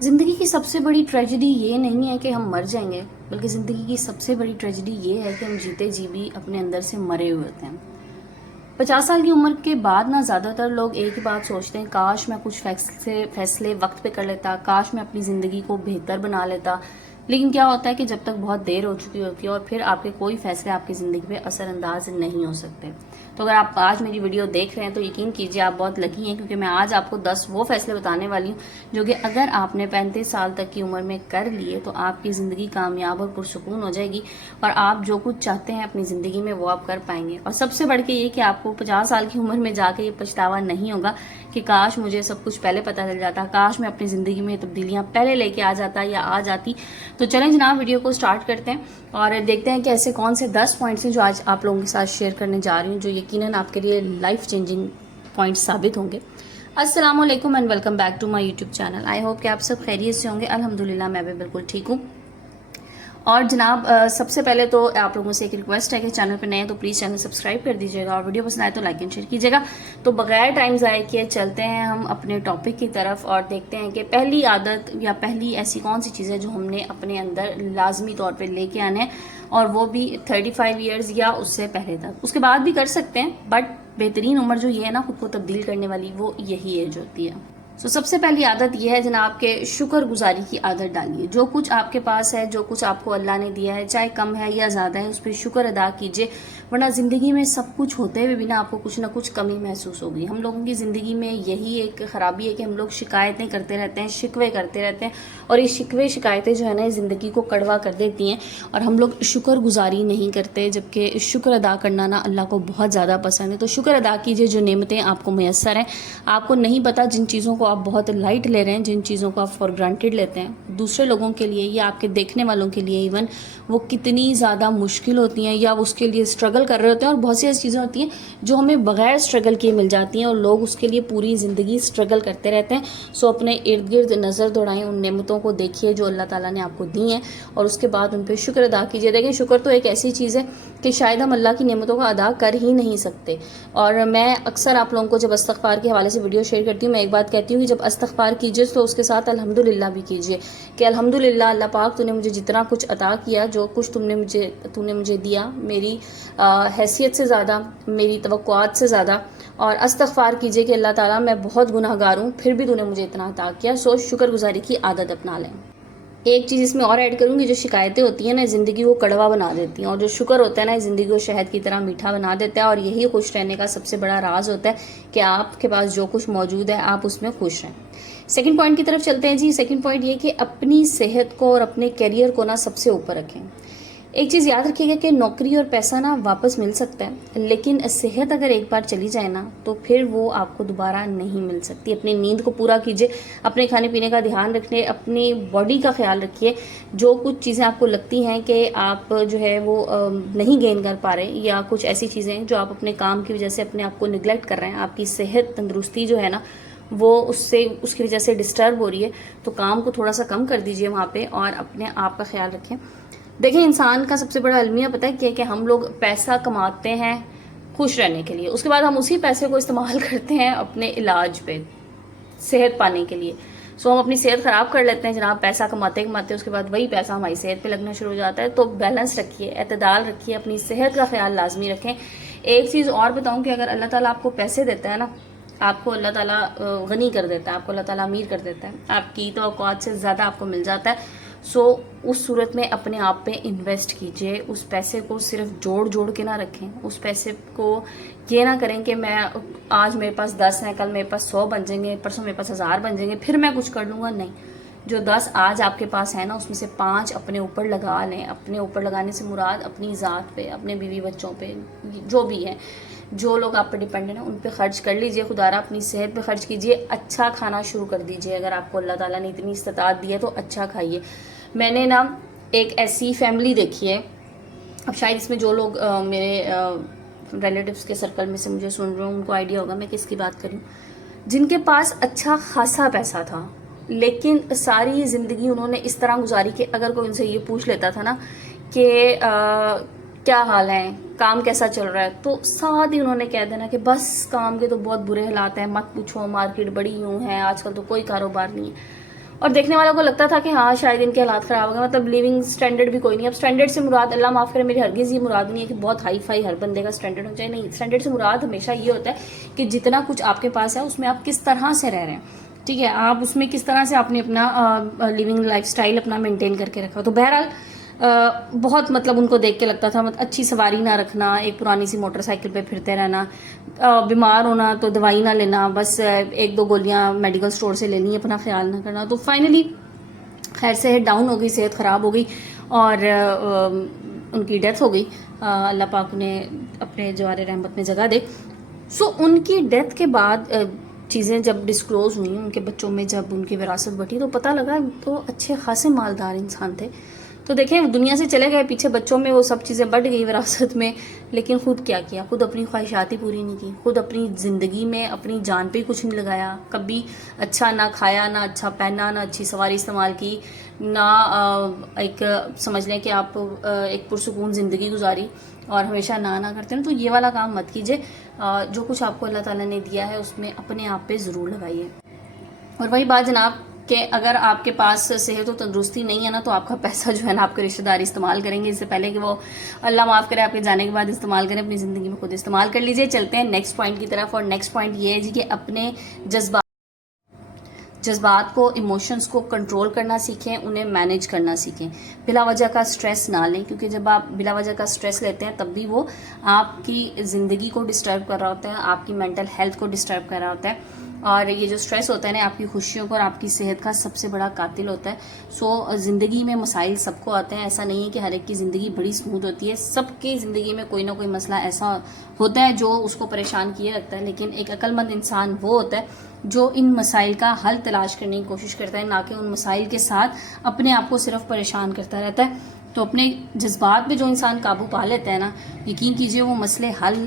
زندگی کی سب سے بڑی ٹریجڈی یہ نہیں ہے کہ ہم مر جائیں گے، بلکہ زندگی کی سب سے بڑی ٹریجڈی یہ ہے کہ ہم جیتے جی بھی اپنے اندر سے مرے ہوئے ہوتے ہیں۔ 50 سال کی عمر کے بعد نہ زیادہ تر لوگ ایک ہی بات سوچتے ہیں، کاش میں کچھ فیصلے وقت پہ کر لیتا، کاش میں اپنی زندگی کو بہتر بنا لیتا۔ لیکن کیا ہوتا ہے کہ جب تک بہت دیر ہو چکی ہوتی ہے اور پھر آپ کے کوئی فیصلے آپ کی زندگی پہ اثر انداز نہیں ہو سکتے۔ تو اگر آپ آج میری ویڈیو دیکھ رہے ہیں تو یقین کیجئے آپ بہت لکی ہیں، کیونکہ میں آج آپ کو 10 وہ فیصلے بتانے والی ہوں جو کہ اگر آپ نے 35 سال تک کی عمر میں کر لیے تو آپ کی زندگی کامیاب اور پرسکون ہو جائے گی، اور آپ جو کچھ چاہتے ہیں اپنی زندگی میں وہ آپ کر پائیں گے۔ اور سب سے بڑھ کے یہ کہ آپ کو 50 سال کی عمر میں جا کے یہ پچھتاوا نہیں ہوگا کہ کاش مجھے سب کچھ پہلے پتہ چل جاتا، کاش میں اپنی زندگی میں تبدیلیاں پہلے لے کے آ جاتا یا آ جاتی۔ تو چلیں جناب، ویڈیو کو سٹارٹ کرتے ہیں اور دیکھتے ہیں کہ ایسے کون سے 10 پوائنٹس ہیں جو آج آپ لوگوں کے ساتھ شیئر کرنے جا رہی ہوں، جو یقیناً آپ کے لیے لائف چینجنگ پوائنٹس ثابت ہوں گے۔ السلام علیکم and welcome back to my YouTube channel. I hope کہ آپ سب خیریت سے ہوں گے۔ الحمدللہ میں بھی بالکل ٹھیک ہوں۔ اور جناب سب سے پہلے تو آپ لوگوں سے ایک ریکویسٹ ہے کہ چینل پہ نئے ہیں تو پلیز چینل سبسکرائب کر دیجیے گا، اور ویڈیو پسند آئے تو لائک اینڈ شیئر کیجیے گا۔ تو بغیر ٹائم ضائع کیے چلتے ہیں ہم اپنے ٹاپک کی طرف اور دیکھتے ہیں کہ پہلی عادت یا پہلی ایسی کون سی چیز ہے جو ہم نے اپنے اندر لازمی طور پہ لے کے آنا ہے، اور وہ بھی 35 ایئرز یا اس سے پہلے تک۔ اس کے بعد بھی کر سکتے ہیں، بٹ بہترین عمر جو یہ ہے نا خود کو تبدیل کرنے والی، وہ یہی ایج ہوتی ہے۔ سب سے پہلی عادت یہ ہے جناب کہ شکر گزاری کی عادت ڈالیے۔ جو کچھ آپ کے پاس ہے، جو کچھ آپ کو اللہ نے دیا ہے، چاہے کم ہے یا زیادہ ہے، اس پہ شکر ادا کیجیے، ورنہ زندگی میں سب کچھ ہوتے ہوئے بھی نا آپ کو کچھ نہ کچھ کمی محسوس ہوگی۔ ہم لوگوں کی زندگی میں یہی ایک خرابی ہے کہ ہم لوگ شکایتیں کرتے رہتے ہیں، شکوے کرتے رہتے ہیں، اور یہ شکوے شکایتیں جو ہے نا زندگی کو کڑوا کر دیتی ہیں، اور ہم لوگ شکر گزاری نہیں کرتے، جبکہ شکر ادا کرنا نا اللہ کو بہت زیادہ پسند ہے۔ تو شکر ادا کیجیے جو نعمتیں آپ کو میسر ہیں۔ آپ کو نہیں پتا جن چیزوں کو آپ بہت لائٹ لے رہے ہیں، جن چیزوں کو آپ فار گرانٹیڈ لیتے ہیں، دوسرے لوگوں کے لیے یا آپ کے دیکھنے والوں کے لیے ایون وہ کتنی زیادہ مشکل ہوتی ہیں، یا اس کے لیے اسٹرگل کر رہے ہوتے ہیں۔ اور بہت سی ایسی چیزیں ہوتی ہیں جو ہمیں بغیر اسٹرگل کیے مل جاتی ہیں، اور لوگ اس کے لیے پوری زندگی اسٹرگل کرتے رہتے ہیں۔ سو اپنے ارد گرد نظر دوڑائیں، ان نعمتوں کو دیکھیے جو اللہ تعالیٰ نے آپ کو دی ہیں، اور اس کے بعد ان پہ شکر ادا کیجیے۔ دیکھیں، شکر تو ایک ایسی چیز ہے کہ شاید ہم اللہ کی نعمتوں کو ادا کر ہی نہیں سکتے۔ اور میں اکثر آپ لوگوں کو جب استغفار کے حوالے سے ویڈیو شیئر کرتی ہوں، میں ایک بات کہتی ہوں کہ جب استغفار کیجیے تو اس کے ساتھ الحمدللہ بھی کیجیے کہ الحمدللہ اللہ پاک تو نے مجھے جتنا کچھ عطا کیا، جو کچھ تو نے مجھے دیا، میری حیثیت سے زیادہ، میری توقعات سے زیادہ، اور استغفار کیجیے کہ اللہ تعالیٰ میں بہت گناہ گار ہوں، پھر بھی تو نے مجھے اتنا عطا کیا۔ سو شکر گزاری کی عادت اپنا لیں۔ ایک چیز اس میں اور ایڈ کروں گی، جو شکایتیں ہوتی ہیں نا زندگی کو کڑوا بنا دیتی ہیں، اور جو شکر ہوتا ہے نا زندگی کو شہد کی طرح میٹھا بنا دیتا ہے، اور یہی خوش رہنے کا سب سے بڑا راز ہوتا ہے کہ آپ کے پاس جو کچھ موجود ہے آپ اس میں خوش رہیں۔ سیکنڈ پوائنٹ کی طرف چلتے ہیں جی۔ سیکنڈ پوائنٹ یہ کہ اپنی صحت کو اور اپنے کیریئر کو نا سب سے اوپر رکھیں۔ ایک چیز یاد رکھیے گا کہ نوکری اور پیسہ نا واپس مل سکتا ہے، لیکن صحت اگر ایک بار چلی جائے نا تو پھر وہ آپ کو دوبارہ نہیں مل سکتی۔ اپنی نیند کو پورا کیجیے، اپنے کھانے پینے کا دھیان رکھیں، اپنی باڈی کا خیال رکھیے۔ جو کچھ چیزیں آپ کو لگتی ہیں کہ آپ جو ہے وہ نہیں گین کر پا رہے، یا کچھ ایسی چیزیں جو آپ اپنے کام کی وجہ سے اپنے آپ کو نگلیکٹ کر رہے ہیں، آپ کی صحت تندرستی جو ہے نا وہ اس کی وجہ سے ڈسٹرب ہو رہی ہے، تو کام کو تھوڑا سا کم کر دیجیے وہاں پہ، اور اپنے آپ کا خیال رکھیں۔ دیکھیں، انسان کا سب سے بڑا المیہ پتہ ہے کہ ہم لوگ پیسہ کماتے ہیں خوش رہنے کے لیے، اس کے بعد ہم اسی پیسے کو استعمال کرتے ہیں اپنے علاج پہ، صحت پانے کے لیے۔ سو ہم اپنی صحت خراب کر لیتے ہیں جناب، پیسہ کماتے اس کے بعد وہی پیسہ ہماری صحت پہ لگنا شروع ہو جاتا ہے۔ تو بیلنس رکھیے، اعتدال رکھیے، اپنی صحت کا خیال لازمی رکھیں۔ ایک چیز اور بتاؤں کہ اگر اللہ تعالیٰ آپ کو پیسے دیتا ہے نا، آپ کو اللہ تعالیٰ غنی کر دیتا ہے، آپ کو اللہ تعالیٰ امیر کر دیتا ہے، آپ کی توقعات سے زیادہ آپ کو مل جاتا ہے، سو اس صورت میں اپنے آپ پہ انویسٹ کیجئے۔ اس پیسے کو صرف جوڑ کے نہ رکھیں، اس پیسے کو یہ نہ کریں کہ میں آج میرے پاس 10 ہیں، کل میرے پاس 100 بن جائیں گے، پرسوں میرے پاس 1000 بن جائیں گے، پھر میں کچھ کر لوں گا۔ نہیں، جو 10 آج آپ کے پاس ہے نا اس میں سے 5 اپنے اوپر لگا لیں۔ اپنے اوپر لگانے سے مراد اپنی ذات پہ، اپنے بیوی بچوں پہ، جو بھی ہیں، جو لوگ آپ پہ ڈیپینڈنٹ ہیں ان پہ خرچ کر لیجئے۔ خدا را اپنی صحت پہ خرچ کیجئے، اچھا کھانا شروع کر دیجئے۔ اگر آپ کو اللہ تعالیٰ نے اتنی استطاعت دی ہے تو اچھا کھائیے۔ میں نے نا ایک ایسی فیملی دیکھی ہے، اب شاید اس میں جو لوگ میرے ریلیٹیوز کے سرکل میں سے مجھے سن رہے ہوں ان کو آئیڈیا ہوگا میں کس کی بات کروں، جن کے پاس اچھا خاصا پیسہ تھا، لیکن ساری زندگی انہوں نے اس طرح گزاری کہ اگر کوئی ان سے یہ پوچھ لیتا تھا نا کہ کیا حال ہے، کام کیسا چل رہا ہے، تو ساتھ ہی انہوں نے کہہ دینا کہ بس کام کے تو بہت برے حالات ہیں، مت پوچھو، مارکیٹ بڑی یوں ہے، آج کل تو کوئی کاروبار نہیں ہے۔ اور دیکھنے والوں کو لگتا تھا کہ ہاں شاید ان کے حالات خراب ہو گئے, مطلب لیونگ سٹینڈرڈ بھی کوئی نہیں. اب سٹینڈرڈ سے مراد, اللہ معاف کرے, میری ہرگز یہ مراد نہیں ہے کہ بہت ہائی فائی ہر بندے کا سٹینڈرڈ ہو جائے, نہیں. سٹینڈرڈ سے مراد ہمیشہ یہ ہوتا ہے کہ جتنا کچھ آپ کے پاس ہے اس میں آپ کس طرح سے رہ رہے ہیں, ٹھیک ہے, آپ اس میں کس طرح سے آپ نے اپنا لیونگ لائف سٹائل اپنا مینٹین کر کے رکھا. تو بہرحال بہت مطلب ان کو دیکھ کے لگتا تھا اچھی سواری نہ رکھنا, ایک پرانی سی موٹر سائیکل پہ پھرتے رہنا, بیمار ہونا تو دوائی نہ لینا, بس 1-2 گولیاں میڈیکل سٹور سے لینی, اپنا خیال نہ کرنا. تو فائنلی خیر صحت ڈاؤن ہو گئی, صحت خراب ہو گئی اور ان کی ڈیتھ ہو گئی. اللہ پاک انہیں اپنے جوار رحمت میں جگہ دے. سو ان کی ڈیتھ کے بعد چیزیں جب ڈسکلوز ہوئیں, ان کے بچوں میں جب ان کی وراثت بٹی تو پتہ لگا تو اچھے خاصے مالدار انسان تھے. تو دیکھیں دنیا سے چلے گئے, پیچھے بچوں میں وہ سب چیزیں بٹ گئی وراثت میں, لیکن خود کیا کیا, خود اپنی خواہشات ہی پوری نہیں کی, خود اپنی زندگی میں اپنی جان پہ کچھ نہیں لگایا, کبھی اچھا نہ کھایا, نہ اچھا پہنا, نہ اچھی سواری استعمال کی, نہ ایک سمجھ لیں کہ آپ ایک پرسکون زندگی گزاری اور ہمیشہ نہ کرتے ہیں. تو یہ والا کام مت کیجیے. جو کچھ آپ کو اللہ تعالیٰ نے دیا ہے اس میں اپنے آپ پہ ضرور لگائیے. اور وہی بات جناب کہ اگر آپ کے پاس صحت و تندرستی نہیں ہے نا, تو آپ کا پیسہ جو ہے نا آپ کے رشتہ دار استعمال کریں گے, اس سے پہلے کہ وہ اللہ معاف کرے آپ کے جانے کے بعد استعمال کریں, اپنی زندگی میں خود استعمال کر لیجئے. چلتے ہیں نیکسٹ پوائنٹ کی طرف, اور نیکسٹ پوائنٹ یہ ہے جی کہ اپنے جذبات کو, ایموشنز کو کنٹرول کرنا سیکھیں, انہیں مینیج کرنا سیکھیں. بلا وجہ کا سٹریس نہ لیں, کیونکہ جب آپ بلا وجہ کا سٹریس لیتے ہیں تب بھی وہ آپ کی زندگی کو ڈسٹرب کر رہا ہوتا ہے, آپ کی مینٹل ہیلتھ کو ڈسٹرب کر رہا ہوتا ہے. اور یہ جو سٹریس ہوتا ہے نا آپ کی خوشیوں کو اور آپ کی صحت کا سب سے بڑا قاتل ہوتا ہے. سو زندگی میں مسائل سب کو آتے ہیں, ایسا نہیں ہے کہ ہر ایک کی زندگی بڑی سموتھ ہوتی ہے, سب کی زندگی میں کوئی نہ کوئی مسئلہ ایسا ہوتا ہے جو اس کو پریشان کیے رکھتا ہے. لیکن ایک عقل مند انسان وہ ہوتا ہے جو ان مسائل کا حل تلاش کرنے کی کوشش کرتا ہے, نہ کہ ان مسائل کے ساتھ اپنے آپ کو صرف پریشان کرتا رہتا ہے. تو اپنے جذبات پہ جو انسان قابو پا لیتا ہے نا, یقین کیجئے وہ مسئلے حل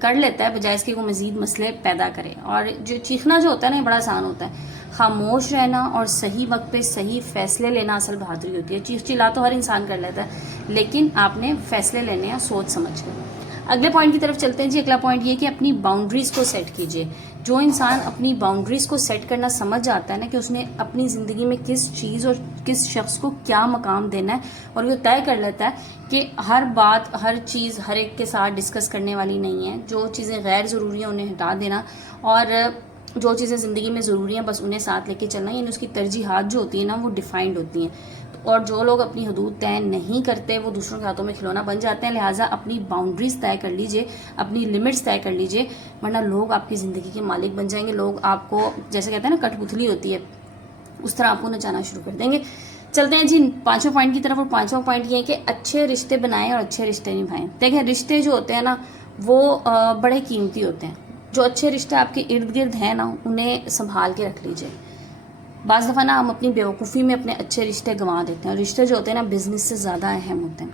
کر لیتا ہے بجائے اس کے وہ مزید مسئلے پیدا کرے. اور جو چیخنا جو ہوتا ہے نا یہ بڑا آسان ہوتا ہے, خاموش رہنا اور صحیح وقت پہ صحیح فیصلے لینا اصل بہادری ہوتی ہے. چیخ چلا تو ہر انسان کر لیتا ہے, لیکن آپ نے فیصلے لینے ہیں سوچ سمجھ کر. اگلے پوائنٹ کی طرف چلتے ہیں جی. اگلا پوائنٹ یہ کہ اپنی باؤنڈریز کو سیٹ کیجیے. جو انسان اپنی باؤنڈریز کو سیٹ کرنا سمجھ جاتا ہے نا کہ اس نے اپنی زندگی میں کس چیز اور کس شخص کو کیا مقام دینا ہے, اور وہ طے کر لیتا ہے کہ ہر بات ہر چیز ہر ایک کے ساتھ ڈسکس کرنے والی نہیں ہے, جو چیزیں غیر ضروری ہیں انہیں ہٹا دینا, اور جو چیزیں زندگی میں ضروری ہیں بس انہیں ساتھ لے کے چلنا, یعنی اس کی ترجیحات جو ہوتی ہیں نا وہ ڈیفائنڈ ہوتی ہیں. اور جو لوگ اپنی حدود طے نہیں کرتے وہ دوسروں کے ہاتھوں میں کھلونا بن جاتے ہیں. لہٰذا اپنی باؤنڈریز طے کر لیجئے, اپنی لمٹس طے کر لیجئے, ورنہ لوگ آپ کی زندگی کے مالک بن جائیں گے. لوگ آپ کو جیسے کہتے ہیں نا کٹ پتلی ہوتی ہے, اس طرح آپ کو نچانا شروع کر دیں گے. چلتے ہیں جی 5واں پوائنٹ کی طرف, اور 5واں پوائنٹ یہ ہے کہ اچھے رشتے بنائیں اور اچھے رشتے نبھائیں. دیکھیں رشتے جو ہوتے ہیں نا وہ بڑے قیمتی ہوتے ہیں. جو اچھے رشتے آپ کے ارد گرد ہیں نا انہیں سنبھال کے رکھ لیجئے. بعض دفعہ نا ہم اپنی بیوقوفی میں اپنے اچھے رشتے گنوا دیتے ہیں, اور رشتے جو ہوتے ہیں نا بزنس سے زیادہ اہم ہوتے ہیں.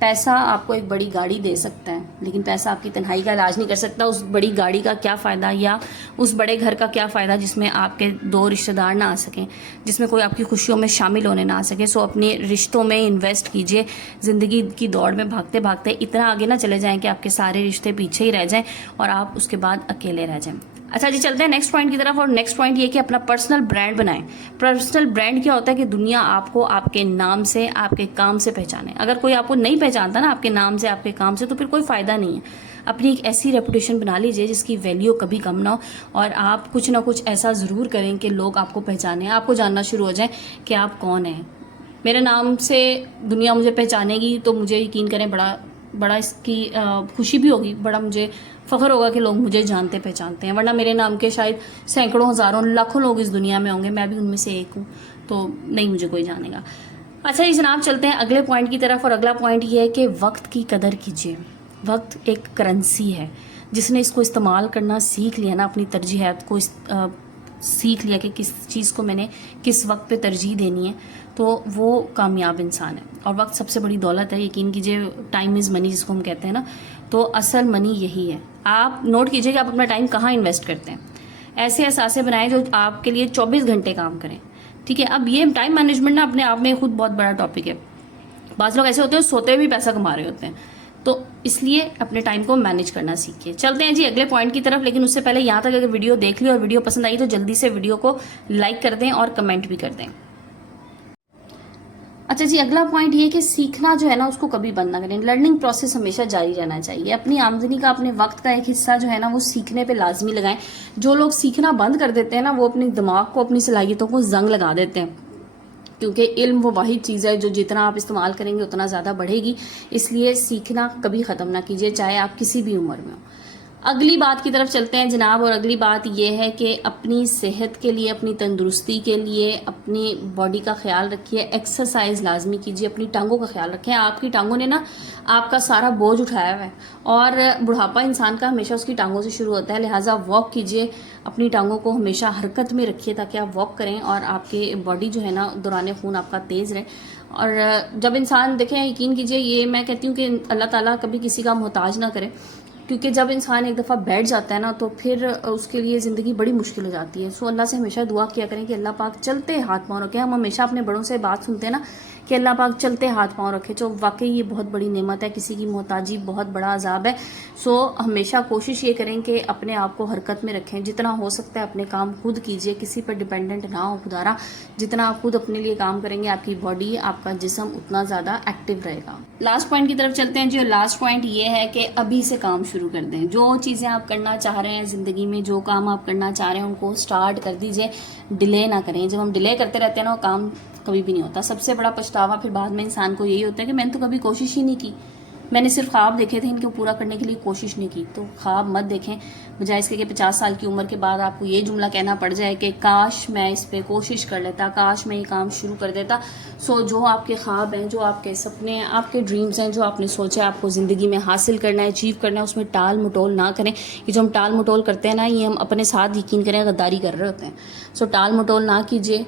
پیسہ آپ کو ایک بڑی گاڑی دے سکتا ہے, لیکن پیسہ آپ کی تنہائی کا علاج نہیں کر سکتا. اس بڑی گاڑی کا کیا فائدہ, یا اس بڑے گھر کا کیا فائدہ جس میں آپ کے 2 رشتہ دار نہ آ سکیں, جس میں کوئی آپ کی خوشیوں میں شامل ہونے نہ آ سکے. سو اپنے رشتوں میں انویسٹ کیجئے. زندگی کی دوڑ میں بھاگتے بھاگتے اتنا آگے نہ چلے جائیں کہ آپ کے سارے رشتے پیچھے ہی رہ جائیں اور آپ اس کے بعد اکیلے رہ جائیں. اچھا جی چلتے ہیں نیکسٹ پوائنٹ کی طرف, اور نیکسٹ پوائنٹ یہ کہ اپنا پرسنل برانڈ بنائیں. پرسنل برانڈ کیا ہوتا ہے کہ دنیا آپ کو آپ کے نام سے آپ کے کام سے پہچانے. اگر کوئی آپ کو نہیں پہچانتا نا آپ کے نام سے آپ کے کام سے تو پھر کوئی فائدہ نہیں ہے. اپنی ایک ایسی ریپوٹیشن بنا لیجئے جس کی ویلیو کبھی کم نہ ہو, اور آپ کچھ نہ کچھ ایسا ضرور کریں کہ لوگ آپ کو پہچانیں, آپ کو جاننا شروع ہو جائیں کہ آپ کون ہیں. میرے نام سے دنیا مجھے پہچانے گی تو مجھے یقین کریں بڑا اس کی خوشی بھی ہوگی, بڑا مجھے فخر ہوگا کہ لوگ مجھے جانتے پہچانتے ہیں. ورنہ میرے نام کے شاید سینکڑوں ہزاروں لاکھوں لوگ اس دنیا میں ہوں گے, میں بھی ان میں سے ایک ہوں, تو نہیں مجھے کوئی جانے گا. اچھا جی جناب چلتے ہیں اگلے پوائنٹ کی طرف, اور اگلا پوائنٹ یہ ہے کہ وقت کی قدر کیجیے. وقت ایک کرنسی ہے, جس نے اس کو استعمال کرنا سیکھ لیا نا, اپنی ترجیحات کو سیکھ لیا کہ کس چیز کو میں نے کس وقت پہ ترجیح دینی ہے, تو وہ کامیاب انسان ہے. اور وقت سب سے بڑی دولت ہے, یقین کیجئے ٹائم از منی جس کو ہم کہتے ہیں نا, تو اصل منی یہی ہے. آپ نوٹ کیجئے کہ آپ اپنا ٹائم کہاں انویسٹ کرتے ہیں. ایسے اثاثے بنائیں جو آپ کے لیے 24 گھنٹے کام کریں, ٹھیک ہے. اب یہ ٹائم مینجمنٹ نا اپنے آپ میں خود بہت بڑا ٹاپک ہے. بعض لوگ ایسے ہوتے ہیں سوتے بھی پیسہ کما رہے ہوتے ہیں, تو اس لیے اپنے ٹائم کو مینیج کرنا سیکھیے. چلتے ہیں جی اگلے پوائنٹ کی طرف, لیکن اس سے پہلے یہاں تک اگر ویڈیو دیکھ لی اور ویڈیو پسند آئی تو جلدی سے ویڈیو کو لائک کر دیں اور کمنٹ بھی کر دیں. اچھا جی، اگلا پوائنٹ یہ کہ سیکھنا جو ہے نا اس کو کبھی بند نہ کریں. لرننگ پروسیس ہمیشہ جاری رہنا چاہیے. اپنی آمدنی کا، اپنے وقت کا ایک حصہ جو ہے نا وہ سیکھنے پہ لازمی لگائیں. جو لوگ سیکھنا بند کر دیتے ہیں نا وہ اپنے دماغ کو، اپنی صلاحیتوں کو زنگ لگا دیتے ہیں، کیونکہ علم وہ واحد چیز ہے جو جتنا آپ استعمال کریں گے اتنا زیادہ بڑھے گی. اس لیے سیکھنا کبھی ختم نہ کیجیے، چاہے آپ کسی بھی عمر میں ہو. اگلی بات کی طرف چلتے ہیں جناب، اور اگلی بات یہ ہے کہ اپنی صحت کے لیے، اپنی تندرستی کے لیے اپنی باڈی کا خیال رکھیے. ایکسرسائز لازمی کیجیے، اپنی ٹانگوں کا خیال رکھیں. آپ کی ٹانگوں نے نا آپ کا سارا بوجھ اٹھایا ہوا ہے، اور بڑھاپا انسان کا ہمیشہ اس کی ٹانگوں سے شروع ہوتا ہے. لہٰذا واک کیجیے، اپنی ٹانگوں کو ہمیشہ حرکت میں رکھیے تاکہ آپ واک کریں اور آپ کی باڈی جو ہے نا دوران خون آپ کا تیز رہے. اور جب انسان دیکھیں، یقین کیجیے، یہ میں کہتی ہوں کہ اللہ تعالیٰ کبھی کسی کا محتاج نہ کرے، کیونکہ جب انسان ایک دفعہ بیٹھ جاتا ہے نا تو پھر اس کے لیے زندگی بڑی مشکل ہو جاتی ہے. سو اللہ سے ہمیشہ دعا کیا کریں کہ اللہ پاک چلتے ہاتھ پاؤں رکھے. ہم ہمیشہ اپنے بڑوں سے بات سنتے ہیں نا کہ اللہ پاک چلتے ہاتھ پاؤں رکھے، جو واقعی یہ بہت بڑی نعمت ہے. کسی کی محتاجی بہت بڑا عذاب ہے. سو ہمیشہ کوشش یہ کریں کہ اپنے آپ کو حرکت میں رکھیں. جتنا ہو سکتا ہے اپنے کام خود کیجیے، کسی پر ڈیپینڈنٹ نہ ہو. خدارا جتنا آپ خود اپنے لیے کام کریں گے، آپ کی باڈی، آپ کا جسم اتنا زیادہ ایکٹیو رہے گا. لاسٹ پوائنٹ کی طرف چلتے ہیں جی. اور لاسٹ پوائنٹ یہ ہے کہ ابھی سے کام شروع کر دیں. جو چیزیں آپ کرنا چاہ رہے ہیں زندگی میں، جو کام آپ کرنا چاہ رہے ہیں ان کو سٹارٹ کر دیجئے، ڈیلے نہ کریں. جب ہم ڈیلے کرتے رہتے ہیں نا وہ کام کبھی بھی نہیں ہوتا. سب سے بڑا پچھتاوا پھر بعد میں انسان کو یہی ہوتا ہے کہ میں نے تو کبھی کوشش ہی نہیں کی، میں نے صرف خواب دیکھے تھے، ان کو پورا کرنے کے لیے کوشش نہیں کی. تو خواب مت دیکھیں، بجائے اس کے کہ 50 سال کی عمر کے بعد آپ کو یہ جملہ کہنا پڑ جائے کہ کاش میں اس پہ کوشش کر لیتا، کاش میں یہ کام شروع کر دیتا. سو جو آپ کے خواب ہیں، جو آپ کے سپنے ہیں، آپ کے ڈریمز ہیں، جو آپ نے سوچا آپ کو زندگی میں حاصل کرنا ہے، اچیو کرنا ہے، اس میں ٹال مٹول نہ کریں. یہ جو ہم ٹال مٹول کرتے ہیں نا، یہ ہم اپنے ساتھ یقین کریں غداری کر رہے ہوتے ہیں. سو ٹال مٹول نہ کیجیے،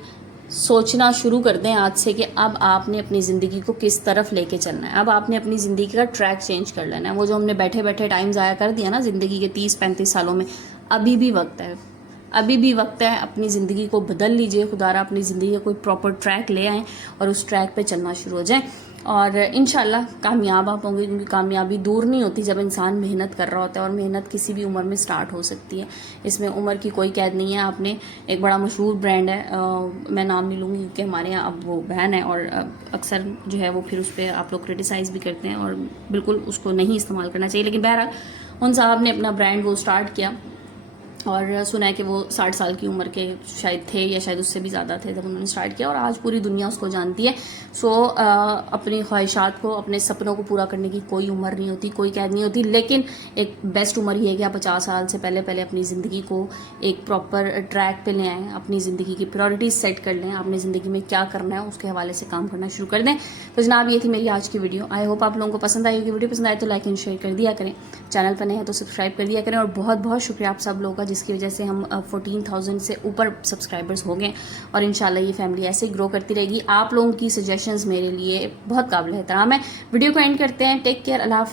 سوچنا شروع کر دیں آج سے کہ اب آپ نے اپنی زندگی کو کس طرف لے کے چلنا ہے. اب آپ نے اپنی زندگی کا ٹریک چینج کر لینا ہے. وہ جو ہم نے بیٹھے بیٹھے ٹائم ضائع کر دیا نا زندگی کے 30-35 سالوں میں، ابھی بھی وقت ہے، ابھی بھی وقت ہے. اپنی زندگی کو بدل لیجئے. خدارا اپنی زندگی کا کوئی پراپر ٹریک لے آئیں اور اس ٹریک پہ چلنا شروع ہو جائیں، اور انشاءاللہ کامیاب آپ ہوں گے. کیونکہ کامیابی دور نہیں ہوتی جب انسان محنت کر رہا ہوتا ہے، اور محنت کسی بھی عمر میں سٹارٹ ہو سکتی ہے. اس میں عمر کی کوئی قید نہیں ہے. آپ نے ایک بڑا مشہور برانڈ ہے، میں نام نہیں لوں گی کیونکہ ہمارے یہاں اب وہ بین ہے، اور اکثر جو ہے وہ پھر اس پہ آپ لوگ کرٹیسائز بھی کرتے ہیں، اور بالکل اس کو نہیں استعمال کرنا چاہیے. لیکن بہرحال ان صاحب نے اپنا برانڈ وہ سٹارٹ کیا، اور سنا ہے کہ وہ 60 سال کی عمر کے شاید تھے، یا شاید اس سے بھی زیادہ تھے جب انہوں نے سٹارٹ کیا، اور آج پوری دنیا اس کو جانتی ہے. سو اپنی خواہشات کو، اپنے سپنوں کو پورا کرنے کی کوئی عمر نہیں ہوتی، کوئی قید نہیں ہوتی. لیکن ایک بیسٹ عمر یہ ہے کہ آپ 50 سال سے پہلے اپنی زندگی کو ایک پراپر ٹریک پہ لے آئیں، اپنی زندگی کی پرائرٹیز سیٹ کر لیں. آپ نے زندگی میں کیا کرنا ہے اس کے حوالے سے کام کرنا شروع کر دیں. تو جناب یہ تھی میری آج کی ویڈیو. آئی ہوپ آپ لوگوں کو پسند آئی ہوگی. ویڈیو پسند آئے تو لائک اینڈ شیئر کر دیا کریں. چینل پر نئے ہیں تو سبسکرائب کر دیا کریں. اور بہت بہت شکریہ آپ سب لوگوں کا، جس کی وجہ سے ہم 14,000 سے اوپر سبسکرائبرز ہو گئے، اور انشاءاللہ یہ فیملی ایسے ہی گرو کرتی رہے گی. آپ لوگوں کی سجیشنز میرے لیے بہت قابل احترام ہے. ویڈیو کو اینڈ کرتے ہیں. Take care. اللہ حافظ.